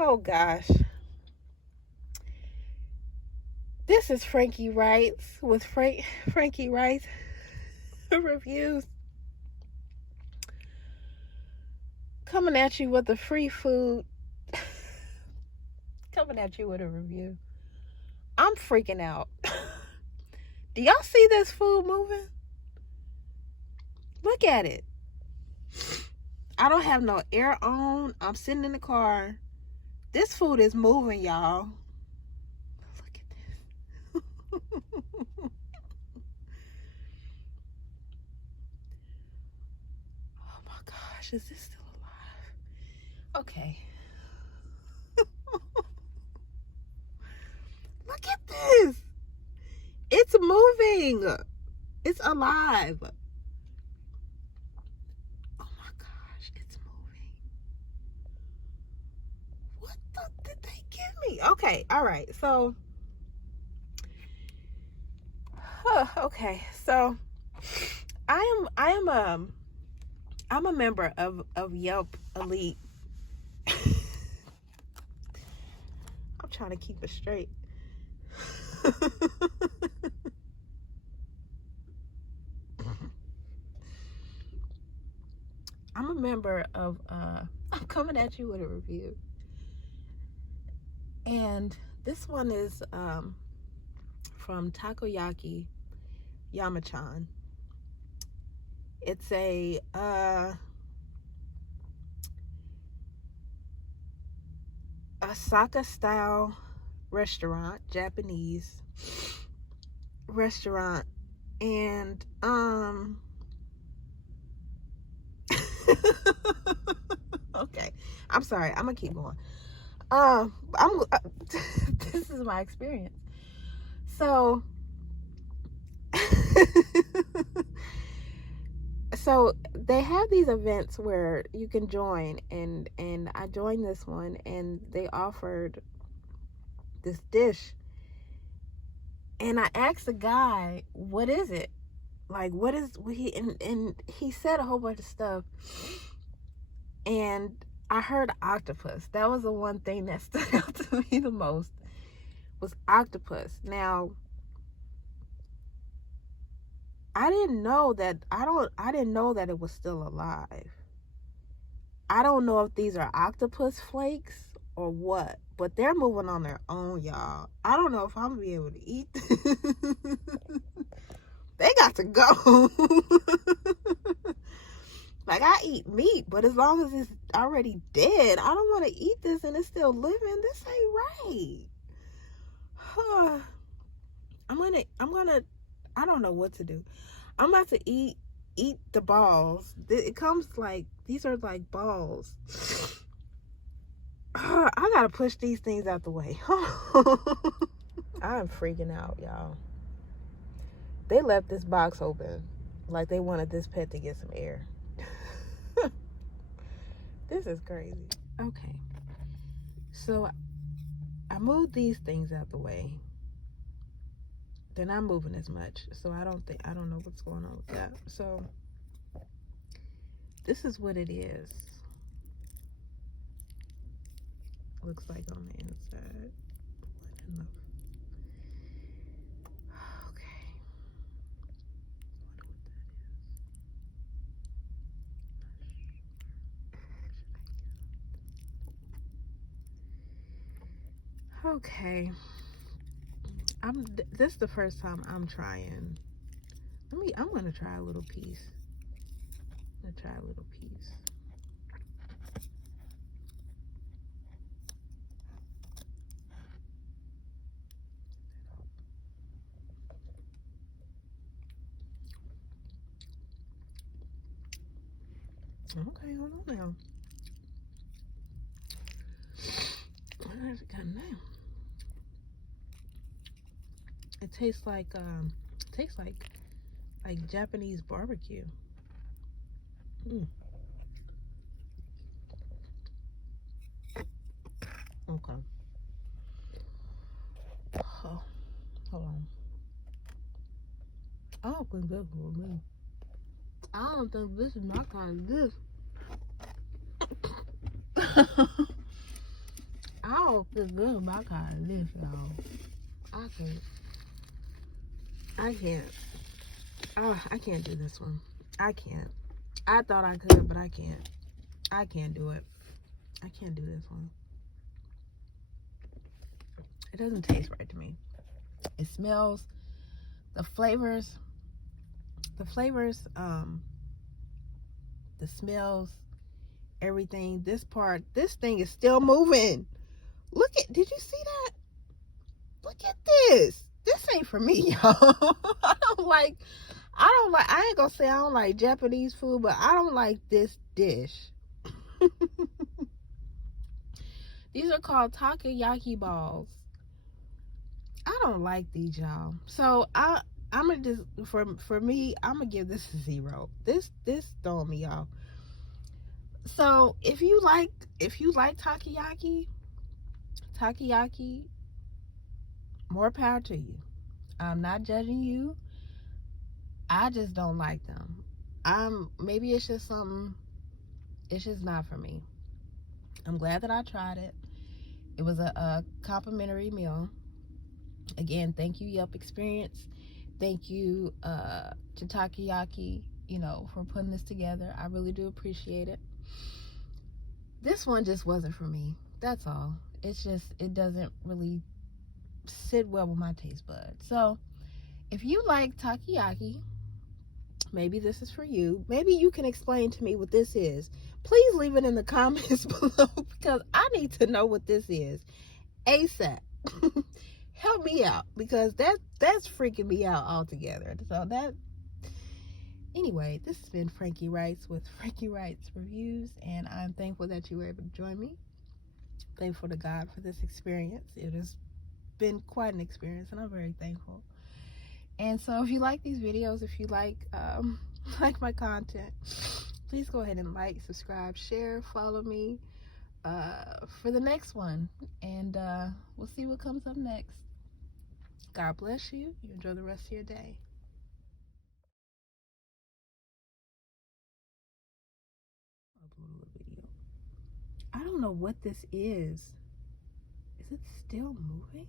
Oh gosh. This is Frankie Writes with Frankie Writes Reviews. Coming at you with the free food. Coming at you with a review. I'm freaking out. Do y'all see this food moving? Look at it. I don't have no air on. I'm sitting in the car. This food is moving, y'all. Look at this. Oh my gosh, is this still alive? Okay. Look at this. It's moving. It's alive. Oh my gosh, it's moving. What the did they give me? Okay, all right. So, okay. So, I'm a member of Yelp Elite. I'm trying to keep it straight. I'm a member of I'm coming at you with a review. And this one is from Takoyaki Yamachan. It's a Osaka style restaurant, Japanese restaurant, and okay, I'm sorry, I'm gonna keep going. This is my experience. So so they have these events where you can join, and I joined this one, and they offered this dish, and I asked the guy, what is it? Like, what he, and he said a whole bunch of stuff, and I heard octopus. That was the one thing that stood out to me the most, was octopus. Now, I didn't know that it was still alive. I don't know if these are octopus flakes or what, but they're moving on their own, y'all. I don't know if I'm gonna be able to eat this. They got to go. Like, I eat meat, but as long as it's already dead, I don't want to eat this and it's still living. This ain't right. I'm gonna, I don't know what to do. I'm about to eat the balls. It comes like, these are like balls. I gotta push these things out the way. I'm freaking out, y'all. They left this box open like they wanted this pet to get some air. This is crazy. Okay. So I moved these things out the way. They're not moving as much, so I don't know what's going on with that. So this is what it is. Looks like on the inside. Okay. Okay. This is the first time I'm trying. I'm gonna try a little piece. I'm gonna try a little piece. Okay, hold on now. Where's it coming now? It tastes like Japanese barbecue. Okay. Oh, hold on. I don't think this for me. I don't think this is my kind of dish. don't feel good about kind of this, y'all. I can't do this one. I can't. I thought I could, but I can't. I can't do it. I can't do this one. It doesn't taste right to me. It smells, the flavors, the smells, everything. This thing is still moving. Did you see that? Look at this. This ain't for me, y'all. I ain't gonna say I don't like Japanese food, but I don't like this dish. These are called takoyaki balls. I don't like these, y'all. So I'm gonna just for me, I'm gonna give this a 0. This throwing me off. So if you like takoyaki, more power to you. I'm not judging you. I just don't like them. Maybe it's just something. It's just not for me. I'm glad that I tried it. It was a complimentary meal. Again, thank you, Yelp Experience. Thank you to Takoyaki, for putting this together. I really do appreciate it. This one just wasn't for me. That's all. It doesn't really sit well with my taste buds. So if you like Takoyaki, maybe this is for you. Maybe you can explain to me what this is. Please leave it in the comments below because I need to know what this is ASAP. Help me out because that's freaking me out altogether. So anyway, this has been Frankie Writes with Frankie Writes Reviews, and I'm thankful that you were able to join me. Thankful to God for this experience. It has been quite an experience, and I'm very thankful. And so if you like these videos, if you like my content, please go ahead and like, subscribe, share, follow me for the next one, and we'll see what comes up next. God bless you. You enjoy the rest of your day. Upload a video. I don't know what this is. Is it still moving?